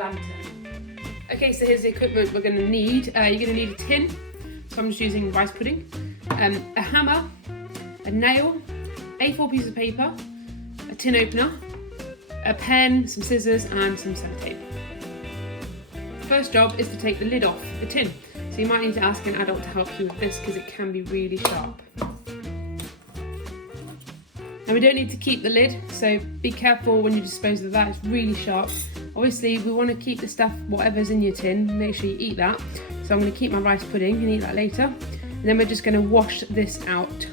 lantern. Okay, so here's the equipment we're going to need. You're going to need a tin, so I'm just using rice pudding, a hammer, a nail, A4 piece of paper, a tin opener, a pen, some scissors and some sellotape. First job is to take the lid off the tin. So you might need to ask an adult to help you with this because it can be really sharp. Now we don't need to keep the lid, so be careful when you dispose of that, it's really sharp. Obviously we want to keep the stuff, whatever's in your tin, make sure you eat that. So I'm going to keep my rice pudding and eat that later. And then we're just going to wash this out.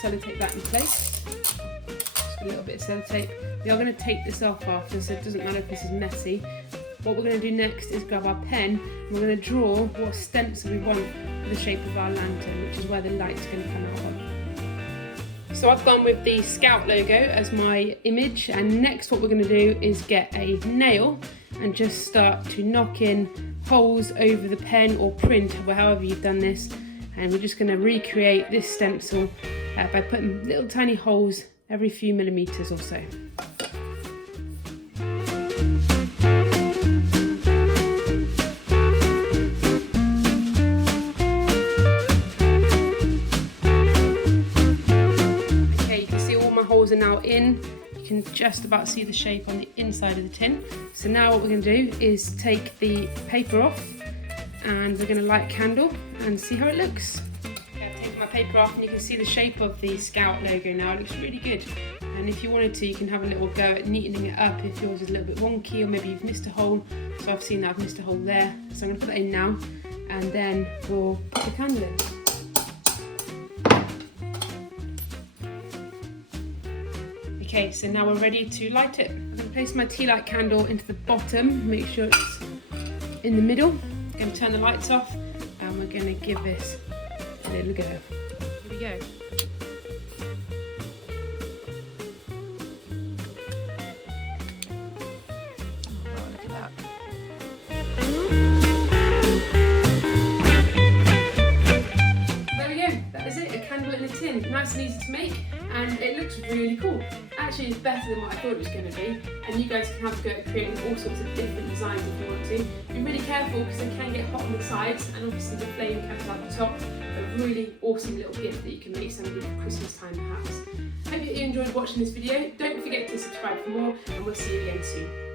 Sellotape that in place, just a little bit of sellotape. We are going to take this off after, so it doesn't matter if this is messy. What we're going to do next is grab our pen and we're going to draw what stencil we want for the shape of our lantern, which is where the light's going to come out of. So I've gone with the Scout logo as my image, and next what we're going to do is get a nail and just start to knock in holes over the pen or print, or however you've done this, and we're just going to recreate this stencil by putting little tiny holes every few millimeters or so. Okay, you can see all my holes are now in. You can just about see the shape on the inside of the tin. So now what we're going to do is take the paper off and we're going to light a candle and see how it looks. My paper off and you can see the shape of the Scout logo now. It looks really good, and if you wanted to you can have a little go at neatening it up if yours is a little bit wonky or maybe you've missed a hole. So I've seen that I've missed a hole there, so I'm going to put that in now and then we'll put the candle in. Okay, so now we're ready to light it. I'm going to place my tea light candle into the bottom, make sure it's in the middle. I'm going to turn the lights off and we're going to give this a little go. Here we go. Oh, look at that. There we go. That is it. A candle in a tin. Nice and easy to make, and it looks really cool. Actually, it's better than what I thought it was going to be, and you guys can have a go at creating all sorts of different designs if you want to. Be really careful because they can get hot on the sides, and obviously the flame comes out the top. A really awesome little gift that you can make somebody for Christmas time perhaps. Hope you enjoyed watching this video. Don't forget to subscribe for more, and we'll see you again soon.